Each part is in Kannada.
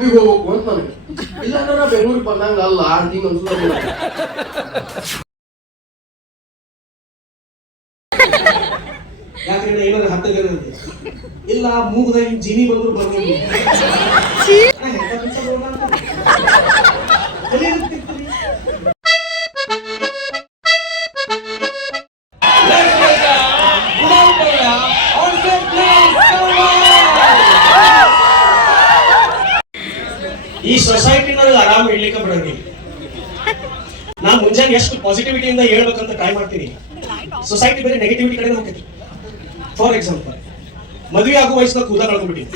ಪಬ್ಬಿಗೆ ಹೋಗ್ಬೇಕು ಅಂತ ನನಗೆ. ಇಲ್ಲ ನಾ ಬೆಂಗಳೂರಿಗೆ ಬಂದಂಗ ಅಲ್ಲ ಹಿಂಗ ಅನ್ಸೋದಿಲ್ಲ. ಯಾಕಂದ್ರೆ ಏನಾದ್ರು ಹತ್ತಿರ ಇರುತ್ತೆ ಇಲ್ಲ ಮೂಗದಾಗ ಜೀನಿ ಬಂದ್ರು ಬರ್ಬೋದು. ಈ ಸೊಸೈಟಿನಲ್ಲಿ ಆರಾಮ್ ಇಡ್ಲಿಕ್ಕೆ ಬಿಡಂಗಿಲ್ಲ. ನಾ ಮುಂಜಾನೆ ಎಷ್ಟು ಪಾಸಿಟಿವಿಟಿಯಿಂದ ಹೇಳ್ಬೇಕಂತ ಟ್ರೈ ಮಾಡ್ತೀನಿ, ಸೊಸೈಟಿ ಬೇರೆ ನೆಗೆಟಿವಿಟಿ ಕಡೆ ಹೋಗ್ತೈತಿ. ಫಾರ್ ಎಕ್ಸಾಂಪಲ್, ಮದುವೆ ಆಗೋ ವಯಸ್ಸಿನ ಕೂದಲ ಕಳ್ಕೊಂಡ್ಬಿಟ್ಟಿನಿ.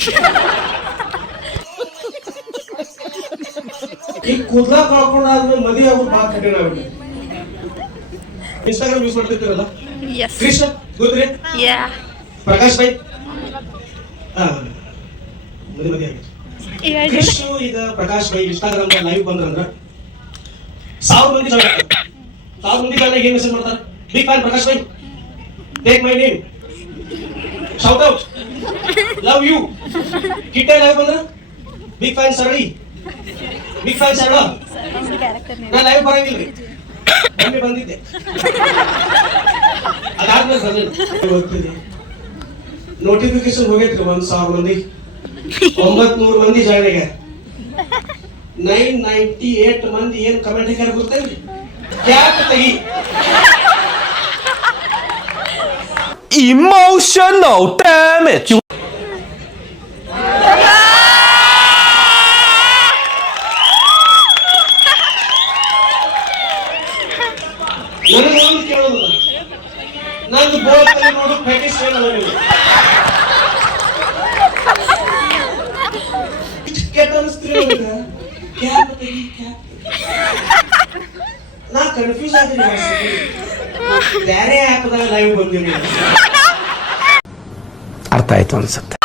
ಈ ಕೂದಲ ಕಳ್ಕೊಂಡಾದ್ಮೇಲೆ ಮದುವೆ ಆಗೋದು ಬಹಳ ಕಠಿಣ ಆಗ್ಬಿಟ್ಟು. ಇನ್ಸ್ಟಾಗ್ರಾಮ್ ಯೂಸ್ ಮಾಡ್ತಿರ್ತೀರಲ್ಲ, ಕೃಷ್ಣ ಗೊತ್ತ್ರಿ? ಪ್ರಕಾಶ್ ಬೈ ಮದುವೆ ಆಗಿ ಕೃಷ್ಣ ಈಗ ಪ್ರಕಾಶ್ ಬೈ ಇನ್ಸ್ಟಾಗ್ರಾಮ್ ಲೈವ್ ಬಂದ್ರಂದ್ರ 1000 ಮಂದಿ ಜಾಯ್ನ್ ಆಗ್ತಾರೆ. 1000 ಮಂದಿ ಜಾಯ್ನ್ ಆಗಿ ಏನ್ ಮೆಸೇಜ್ ಮಾಡ್ತಾರೆ? ಬಿಗ್ ಫ್ಯಾನ್ ಪ್ರಕಾಶ್ ಬೈ, take my name, shout out, love you. ಕಿಟ್ಟೆ ಲೈವ್ ಬಂದ್ರ ಬಿಗ್ ಫ್ಯಾನ್ ಸರಳಿ, ಬಿಗ್ ಫ್ಯಾನ್ ಸರಳ. ನಾ ಲೈವ್ ಬರಂಗಿಲ್ರಿ, ಒಮ್ಮೆ ಬಂದಿದ್ದೆ, ಅದಾದ್ಮೇಲೆ ಬಂದಿಲ್ಲ. ನೋಟಿಫಿಕೇಶನ್ ಹೋಗೈತ್ರಿ 1000 ಮಂದಿ, 900 ಮಂದಿ ಜಾಯ್ನ್ ಆಗ್ಯಾರ. 998 ಮಂದಿ ಏನ್ ಕಮೆಂಟ್ ಹಾಕ್ಯಾರ ಗೊತ್ತೇನ್ರಿ? ಕ್ಯಾಪ್ ತೆಗಿ. Emotional damage. ನನಗೆ ಒಂದು ಕೇಳೋದು, ನಂದು ಬೋರ್ಡ್ ನೋಡು ಪ್ಯಾಕೇಜ್ ಏನಲ್ಲ ನೀವು ಕೆಟ್ಟ ಅನಿಸ್ತೀರಿ. ಕ್ಯಾಪ್ ತೆಗಿ, ಕ್ಯಾಪ್. ನಾ ಕನ್ಫ್ಯೂಸ್ ಆಗಿದ್ದೀನಿ, ಬೇರೆ ಆ್ಯಪ್ದಾಗ ಲೈವ್ ಬಂದಿರಿ. ಅರ್ಥ ಆಯ್ತು ಅನ್ಸುತ್ತೆ.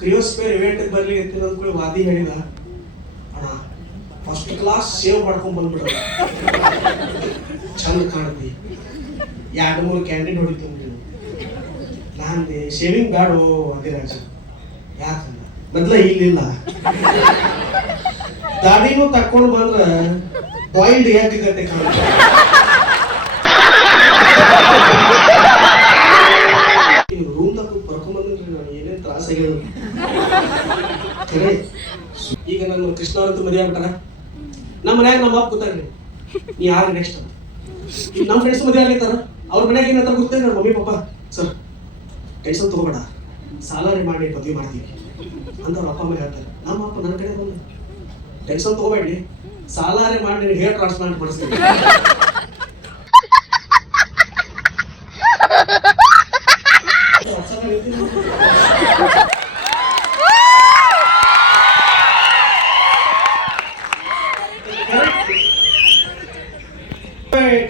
ಕ್ರಿಯೋಸ್ಪೇರ್ ಇವೆಂಟ್ ಬರ್ಲಿ ಅಂತ ಅಂದ್ಕೊಳ್ಳಿ ವಾದಿ ಹೇಳಿದ, ಅಣ್ಣ ಫಸ್ಟ್ ಕ್ಲಾಸ್ ಸೇವ್ ಮಾಡ್ಕೊಂಡ್ ಬಂದ್ಬಿಡ್ರ, ಚಂದ ಕಾಣತಿ, 2-3 ಕ್ಯಾಂಡಿಡೇಟ್ ಹೊಡಿತು. ನಾನೇ ಶೇವಿಂಗ್ ಬ್ಯಾಡೋ ಅದಿರಾಜ, ಯಾಕಂದ ಮೊದ್ಲ ಇಲ್ಲಿಲ್ಲ, ದಾಡಿನೂ ತಕ್ಕೊಂಡು ಬಂದ್ರ ಬಾಯ್ಲ್ಡ್ ಎಗ್ ಗತೆ ಕಾಣುತ್ತೆ. ರೂಮ್ ದಾಗ ಬರ್ಕೊಂಡ್ಬಂದ್ರಿ, ನಾನು ಏನೇನ್ ತ್ರಾಸ ಆಗ್ಯಾವ. ಈಗ ನಾನು ಕೃಷ್ಣ ಅವ್ರ ಮದುವೆ ಆಗ್ಬಿಟ್ಟಾರ, ನಮ್ಮ ಮನ್ಯಾಗ ನಮ್ಮ ಅಪ್ಪ ಕೂತಾರ್ರಿ, ನೀ ಯಾರು ನೆಕ್ಸ್ಟ್ ಈಗ ನಮ್ಮ ಫ್ರೆಂಡ್ಸ್ ಮದುವೆ ಆಗ್ಲಿತ್ತಾರ, ಅವ್ರ ಮನ್ಯಾಗ ಏನಂತ ಗೊತ್ತೇನೆ, ನನ್ನ ಮಮ್ಮಿ ಪಾಪ ಸರ್ ಟೆನ್ಷನ್ ತಗೋಬೇಡ, ಸಾಲಾರಿ ಮಾಡಿ ಮದುವೆ ಮಾಡ್ತೀವಿ ಅಂತ ಅವ್ರ ಅಪ್ಪ ಅಮ್ಮ ಹೇಳ್ತಾರೆ. ನಮ್ಮ ಅಪ್ಪ ನನ್ನ ಕಡೆ ಬಂದ, ಟೆನ್ಷನ್ ತಗೋಬೇಡಿ, ಸಾಲಾರಿ ಮಾಡಿ ಹೇರ್ ಟ್ರಾನ್ಸ್ಪ್ಲಾಂಟ್ ಮಾಡಿಸ್ತೀವಿ.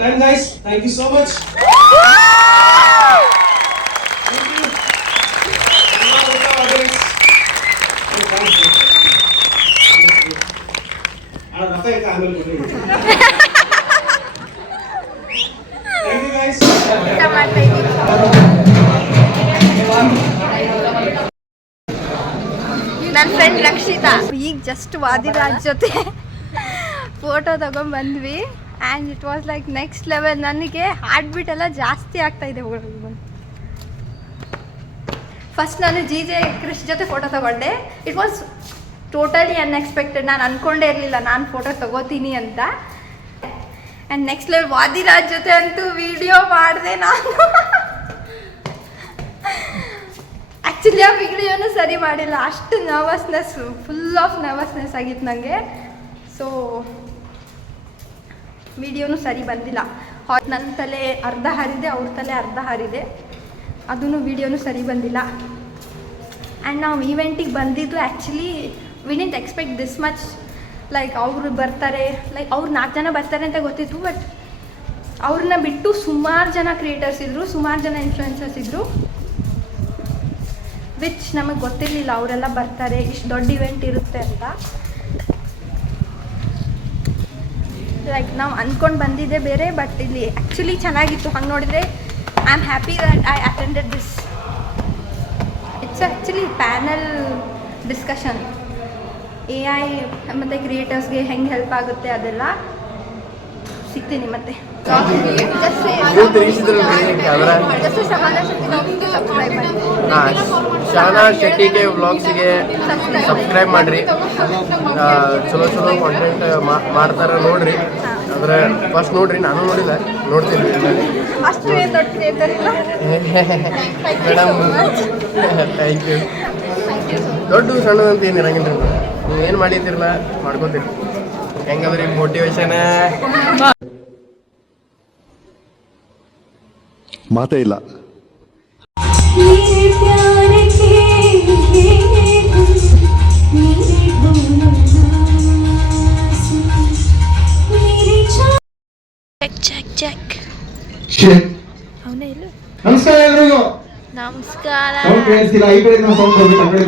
Time guys, thank you so much. ನನ್ನ ಫ್ರೆಂಡ್ ರಕ್ಷಿತಾ ಈಗ ಜಸ್ಟ್ ವಾದಿರಾಜ್ ಜೊತೆ ಫೋಟೋ ತಗೊಂಡ್ ಬಂದ್ವಿ. And it was like next level. ನನಗೆ ಹಾರ್ಟ್ ಬೀಟ್ ಎಲ್ಲ ಜಾಸ್ತಿ ಆಗ್ತಾ ಇದೆ. ಫಸ್ಟ್ ನಾನು ಜೆ ಕ್ರಿಶ್ ಜೊತೆ ಫೋಟೋ ತಗೊಂಡೆ. It was totally unexpected. ನಾನು ಅಂದ್ಕೊಂಡೇ ಇರಲಿಲ್ಲ ನಾನು ಫೋಟೋ ತಗೋತೀನಿ ಅಂತ. ಆ್ಯಂಡ್ ನೆಕ್ಸ್ಟ್ ಲೆವೆಲ್ ವಾದಿರಾಜ್ ಜೊತೆ ಅಂತೂ ವಿಡಿಯೋ ಮಾಡಿದೆ ನಾನು. ಆ್ಯಕ್ಚುಲಿ ಆ ವಿಡಿಯೋನು ಸರಿ ಮಾಡಿಲ್ಲ, ಅಷ್ಟು ನರ್ವಸ್ನೆಸ್, ಫುಲ್ ಆಫ್ ನರ್ವಸ್ನೆಸ್ ಆಗಿತ್ತು ನನಗೆ. ಸೊ ವಿಡಿಯೋನು ಸರಿ ಬಂದಿಲ್ಲ. ನನ್ನ ತಲೆ ಅರ್ಧ ಹಾರಿದೆ, ಅವ್ರ ತಲೆ ಅರ್ಧ ಹಾರಿದೆ. ಅದೂ ವಿಡಿಯೋನು ಸರಿ ಬಂದಿಲ್ಲ. ಆ್ಯಂಡ್ ನಾವು ಈವೆಂಟಿಗೆ ಬಂದಿದ್ದು actually we didn't expect this much. Like ಅವರು ಬರ್ತಾರೆ, ಲೈಕ್ ಅವ್ರು 4 ಜನ ಬರ್ತಾರೆ ಅಂತ ಗೊತ್ತಿತ್ತು. ಬಟ್ ಅವ್ರನ್ನ ಬಿಟ್ಟು ಸುಮಾರು ಜನ ಕ್ರಿಯೇಟರ್ಸ್ ಇದ್ದರು, ಸುಮಾರು ಜನ ಇನ್ಫ್ಲುಯೆನ್ಸರ್ಸ್ ಇದ್ದರು, ವಿಚ್ ನಮಗೆ ಗೊತ್ತಿರಲಿಲ್ಲ ಅವರೆಲ್ಲ ಬರ್ತಾರೆ, ಇಷ್ಟು ದೊಡ್ಡ ಇವೆಂಟ್ ಇರುತ್ತೆ ಅಂತ. ಲೈಕ್ ನಾವು ಅಂದ್ಕೊಂಡು ಬಂದಿದ್ದೆ ಬೇರೆ, ಬಟ್ ಇಲ್ಲಿ ಆ್ಯಕ್ಚುಲಿ ಚೆನ್ನಾಗಿತ್ತು. ಹಂಗೆ ನೋಡಿದರೆ I am happy that I attended this so actually panel discussion AI ಮತ್ತು ಕ್ರಿಯೇಟರ್ಸ್ಗೆ ಹೆಂಗೆ ಹೆಲ್ಪ್ ಆಗುತ್ತೆ ಅದೆಲ್ಲ ಸಿಗ್ತೀನಿ ಮತ್ತೆ ಶಾನಾ ಶೆಟ್ಟಿಗೆ ವ್ಲಾಗ್ಸಿಗೆ ಸಬ್ಸ್ಕ್ರೈಬ್ ಮಾಡಿರಿ. ಚಲೋ ಚಲೋ ಕಾಂಟೆಂಟ್ ಮಾಡ್ತಾರೆ ನೋಡ್ರಿ. ಅಂದರೆ ಫಸ್ಟ್ ನೋಡ್ರಿ, ನಾನು ನೋಡಿಲ್ಲ, ನೋಡ್ತೀನಿ. Madam thank you. ದೊಡ್ಡ ಸಣ್ಣದಂತ ಏನು ಇರಂಗಿಲ್ಲ ರೀ. ನೀವು ಏನು ಮಾಡಿದ್ದೀರಲ್ಲ ಮಾಡ್ಕೊತೀರಿ. ಹೆಂಗದ್ರಿ ಮೋಟಿವೇಶನ್? ಮಾತೇ ಇಲ್ಲ. ಅವನೇ ಇಲ್ಲ. ನಮಸ್ಕಾರ ಎಲ್ರಿಗೂ. ನಮಸ್ಕಾರ. ಸೌಂಡ್ ಕೇಳಿಸ್ತಿಲ್ಲ, ಈ ಕಡೆ ಸೌಂಡ್ ಹೋಗುತ್ತೆ.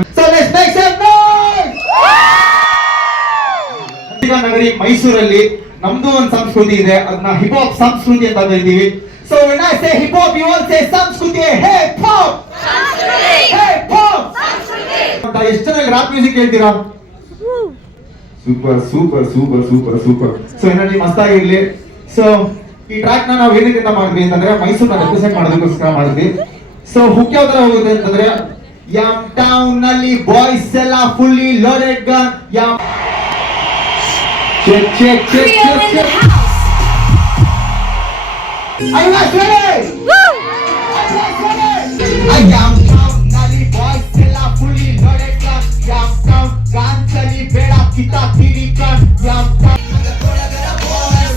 ನಗರಿ ಮೈಸೂರಲ್ಲಿ ನಮ್ದು ಒಂದು ಸಂಸ್ಕೃತಿ ಇದೆ, ಅದನ್ನ ಹಿಪ್ ಹಾಪ್ ಸಂಸ್ಕೃತಿ ಅಂತ ಕರಿತೀವಿ. So when I say hip hop, you all say ಸಂಸ್ಕೃತಿ. hip hop hip hop ಅಂತ. ಎಷ್ಟು ಜನ ರಾಪ್ ಮ್ಯೂಸಿಕ್ ಹೇಳ್ತೀರಾ? Super super super super super. So energy ಮಸ್ತಾಗಿರ್ಲಿ. ಸೊ ಈ ಟ್ರ್ಯಾಕ್ ನ ನಾವು ಏನಕ್ಕಿಂತ ಮಾಡಿದ್ವಿ ಅಂತಂದ್ರೆ ಮೈಸೂರ್ನ ರೆಪ್ರೆಸೆಂಟ್ ಮಾಡೋದಕ್ಕೋಸ್ಕರ ಮಾಡಿದ್ವಿ. ಸೊ ಹುಕ್ ಯಾವ ತರ ಹೋಗುತ್ತೆ ಅಂತಂದ್ರೆ, ಯಾಮ್ ಟೌನ್ ನಲ್ಲಿ ಬಾಯ್ಸ್ ಎಲ್ಲ ಫುಲ್ಲಿ ಲೋಡೆಡ್ ಗನ್. ಯಾಮ್ check check check check check. Are you guys ready? Woo! I am down nali boys ella fully loaded gun. Yam down gansali beda kita tiri kan. Yam down kodagara boys.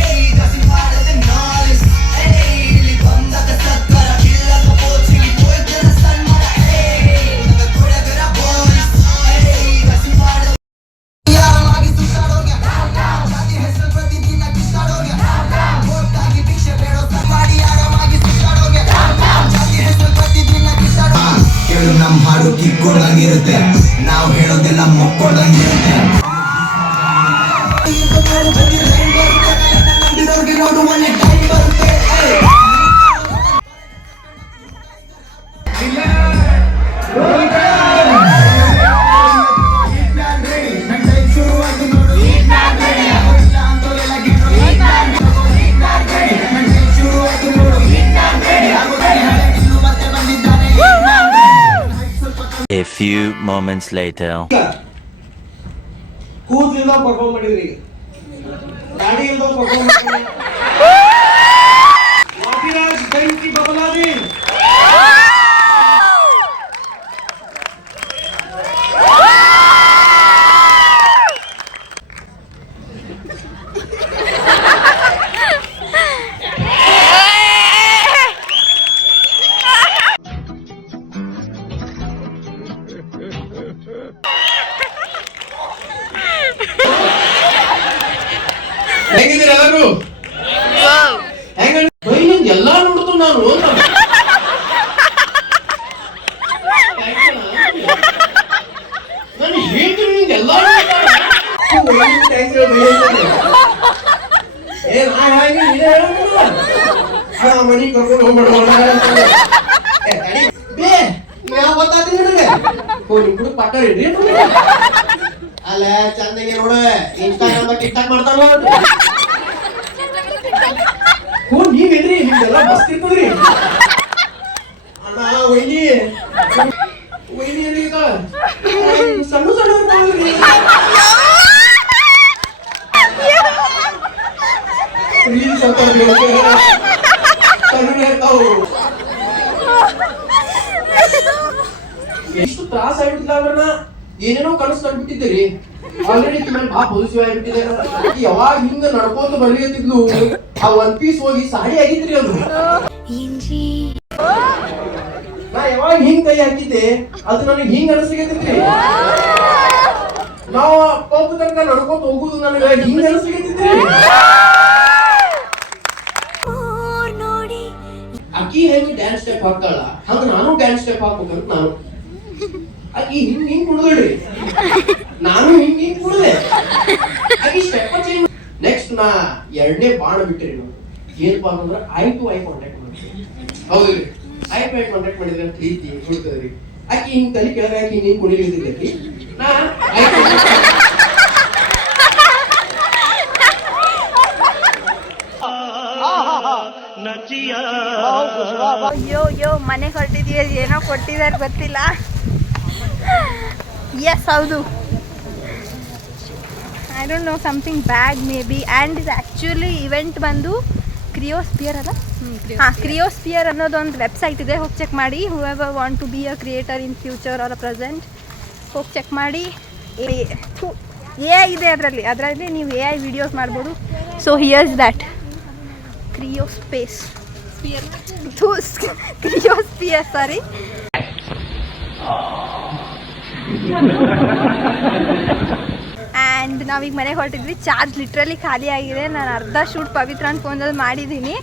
Hey, kasi maadade knowledge. Hey, ili bandaka sakkara killaka pochi poidana sanmara. Hey, kodagara boys. Hey, kasi maadade ಯಾರವಾಗಿ ಸುತ್ತಾಡೋಗೆ. ಜಾತಿ ಹೆಸರು ಪ್ರತಿದಿನ ಕಿತ್ತಾಡೋಗೆ. ಒಟ್ಟಾಗಿ ಭಿಕ್ಷೆ ಬೇಡೋ ಮಾಡಿ ಆರಾಮಾಗಿ ಸುತ್ತಾಡೋಗೆ. ಜಾತಿ ಹೆಸರು ಪ್ರತಿದಿನ ಕಿತ್ತಾಡೋಗೆ. ಕೇಳು ನಮ್ಮ ಹಾಡು ಕಿಕ್ಕೊಳಂಗಿರುತ್ತೆ, ನಾವು ಹೇಳೋದೆಲ್ಲ ಮೊಕ್ಕೊಳಂಗಿರುತ್ತೆ. ನೋಡು ಒಳ್ಳೆ ಟೈಮ್ ಬರುತ್ತೆ. A few moments later. ಕೂದಲಿಂದ ಪರ್ಫಾರ್ಮ್ ಮಾಡಿದ್ರಿ, ಗಾಡಿಯಿಂದ ಪರ್ಫಾರ್ಮ್ ಮಾಡಿದ್ರಿ. ವಾದಿರಾಜ್ ಬೆಂಕಿ ಬಬಲಾದಿ. ಹೆಂಗಿದ್ದೀರ ಎಲ್ಲರೂ? ಹೆಂಗ ಎಲ್ಲಾ ನೋಡ್ತು ನಾನು. ನಾನು ಹೇಳ್ತೀನಿ ಎಲ್ಲಾ ಮನಿ ಕರ್ಕೊಂಡು ಹೋಗ್ಬಿಡೋಣ. ಪಟ್ಟಾರಿ ಅಲ್ಲ ಚಂದಗೆ ನೋಡ ಇನ್ಸ್ಟಾಗ್ರಾಮ್ ಟಿಕ್ಟಾಕ್ ಮಾಡ್ತಾರ. ನೀವೇನ್ರಿ ನಿಮ್ದೆಲ್ಲ ಮಸ್ತ್ ಇರ್ತದ್ರಿ. ಅಣ್ಣ ವೈನಿ ವೈನಿ ಈಗ ಸಣ್ಣ ಸಣ್ಣ ಇರ್ತಾವಲ್ರಿ. ರೀಲ್ಸ್ ಅಂತ ಸಣ್ಣ ಇರ್ತಾವು. ಎಷ್ಟು ತ್ರಾಸ ಆಗ್ಬಿಟ್ಟಿಲ್ಲ ಅವ್ರನ್ನ. ಏನೇನೋ ಕನಸು ಕಂಡ್ಬಿಟ್ಟಿದ್ದೀರಿ. ಆಲ್ರೆಡಿ ಮೇಲೆ ಭಾಳ ಪೊಸಿಟಿವ್ ಆಗಿಬಿಟ್ಟಿದೆ. ಯಾವಾಗ ಹಿಂಗ ನಡ್ಕೊಂತ ಬರ್ಲಿಕತ್ತಿದ್ಲು, ಆ ಒನ್ ಪೀಸ್ ಹೋಗಿ ಸಾಡಿ ಆಗಿದ್ರಿ ಅದು. ನಾ ಯಾವಾಗ ಹಿಂಗ್ ಕೈ ಹಾಕಿದ್ದೆ ಅದು ನನಗೆ ಹಿಂಗ್ ಅನಿಸ್ಲಿಕತ್ತಿದ್ರಿ. ನಾವು ಪಂಪ ತನಕ ನಡ್ಕೊಂತ ಹೋಗುದು ನನಗೆ ಹಿಂಗ್ ಅನಿಸ್ಲಿಕತ್ತಿದ್ರಿ. ಅಕ್ಕಿ ಹೆಂಗ್ ಡ್ಯಾನ್ಸ್ ಸ್ಟೆಪ್ ಹಾಕ್ತಾಳ ಹಂಗ ನಾನು ಡ್ಯಾನ್ಸ್ ಸ್ಟೆಪ್ ಹಾಕ್ಬೇಕಂತ ನಾನು. ಆಕಿ ಹಿಂಗ್ ಹಿಂಗ್ ಕುಡ್ದಳ್ರಿ, ನಾನು ಹಿಂಗ್ ಹಿಂಗ್ ಕುಡ್ದೆ. ಆಕಿ ಸ್ಟೆಪ್ ಚೇಂಜ್. ನೆಕ್ಸ್ಟ್ ನಾ ಎರಡನೇ ಬಾಣ ಬಿಟ್ರಿ ನಾವು. ಏನಪ್ಪಾ ಅಂತಂದ್ರ ಐ ಟು ಐ ಕಾಂಟ್ಯಾಕ್ಟ್ ಮಾಡ್ತೀವಿ. ಹೌದ್ರಿ, ಐ ಟು ಐ ಕಾಂಟ್ಯಾಕ್ಟ್ ಮಾಡಿದ್ರೆ ಪ್ರೀತಿ ಹುಡ್ತದ್ರಿ. ಆಕಿ ಹಿಂಗ್ ತಲೆ ಕೆಳಗೆ ಹಾಕಿ ನೀನ್ ಕುಣಿಲಿದ್ದಕ್ಕೆ ನಾ ಅಯ್ಯೋ ಮನೆ ಹೊರಟಿದೀಯ, ಏನೋ ಕೊಟ್ಟಿದ್ದಾರೆ ಗೊತ್ತಿಲ್ಲ. ಎಸ್ ಹೌದು, I don't know, something bag may be. And ಇದು ಆ್ಯಕ್ಚುಲಿ ಇವೆಂಟ್ ಬಂದು ಕ್ರಿಯೋಸ್ಪಿಯರ್ ಅಲ್ಲ, ಕ್ರಿಯೋಸ್ಪಿಯರ್ ಅನ್ನೋದೊಂದು ವೆಬ್ಸೈಟ್ ಇದೆ, ಹೋಗಿ ಚೆಕ್ ಮಾಡಿ. Whoever want to be a creator in future or a present, ಹೋಗಿ ಚೆಕ್ ಮಾಡಿ. AI ಇದೆ ಅದರಲ್ಲಿ ನೀವು AI ವಿಡಿಯೋಸ್ ಮಾಡ್ಬೋದು. So here's that cryospace cryosphere, sorry. And ನಾವೀಗ ಮನೆಗೆ ಹೊರಟಿದ್ವಿ. ಚಾರ್ಜ್ ಲಿಟ್ರಲಿ ಖಾಲಿ ಆಗಿದೆ. ನಾನು ಅರ್ಧ ಶೂಟ್ ಪವಿತ್ರನ ಫೋನಲ್ಲಿ ಮಾಡಿದ್ದೀನಿ.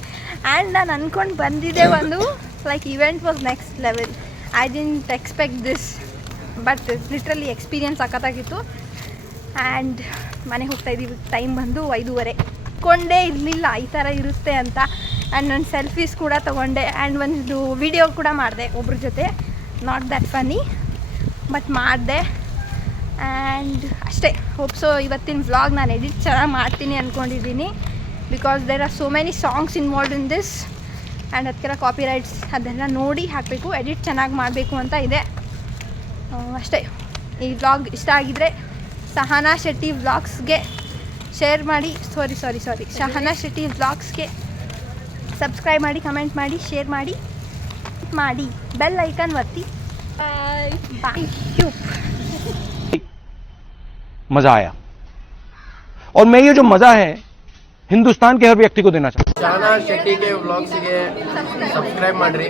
ಆ್ಯಂಡ್ ನಾನು ಅಂದ್ಕೊಂಡು ಬಂದಿದ್ದೆ ಒಂದು like event was next level. I didn't expect this, but literally experience ಸಖತ್ತಾಗಿತ್ತು. ಆ್ಯಂಡ್ ಮನೆಗೆ ಹೋಗ್ತಾಯಿದ್ದೀವಿ. ಟೈಮ್ ಬಂದು 5:30. ಕೊಂಡೇ ಇರಲಿಲ್ಲ ಈ ಥರ ಇರುತ್ತೆ ಅಂತ. ಆ್ಯಂಡ್ ನಾನು ಸೆಲ್ಫೀಸ್ ಕೂಡ ತೊಗೊಂಡೆ ಆ್ಯಂಡ್ ಒಂದು ವಿಡಿಯೋ ಕೂಡ ಮಾಡಿದೆ ಒಬ್ರ ಜೊತೆ. ನಾಟ್ ದ್ಯಾಟ್ ಫನ್ನಿ, ಬಟ್ ಮಾಡಿದೆ. ಆ್ಯಂಡ್ ಅಷ್ಟೇ. ಹೋಪ್ಸೋ ಇವತ್ತಿನ ವ್ಲಾಗ್ ನಾನು ಎಡಿಟ್ ಚೆನ್ನಾಗಿ ಮಾಡ್ತೀನಿ ಅಂದ್ಕೊಂಡಿದ್ದೀನಿ. Because there are so many songs involved in this. And ಅದಕ್ಕೆಲ್ಲ ಕಾಪಿ ರೈಟ್ಸ್ ಅದೆಲ್ಲ ನೋಡಿ ಹಾಕಬೇಕು, ಎಡಿಟ್ ಚೆನ್ನಾಗಿ ಮಾಡಬೇಕು ಅಂತ ಇದೆ. ಅಷ್ಟೇ. ಈ ವ್ಲಾಗ್ ಇಷ್ಟ ಆಗಿದರೆ ಸಹನಾ ಶೆಟ್ಟಿ ವ್ಲಾಗ್ಸ್ಗೆ ಶೇರ್ ಮಾಡಿ, ಸಾರಿ ಸಹನಾ ಶೆಟ್ಟಿ ವ್ಲಾಗ್ಸ್ಗೆ ಸಬ್ಸ್ಕ್ರೈಬ್ ಮಾಡಿ, ಕಮೆಂಟ್ ಮಾಡಿ, ಶೇರ್ ಮಾಡಿ ಬೆಲ್ ಐಕನ್ ಒತ್ತಿ. ಬಾಯ್. मजा आया और मैं ये जो मजा है हिंदुस्तान के हर व्यक्ति को देना चाहता हूँ. ಸಹನಾ ಶೆಟ್ಟಿ ಗೆ ವ್ಲಾಗ್ಸ್ಗೆ ಸಬ್ಸ್ಕ್ರೈಬ್ ಮಾಡ್ರಿ.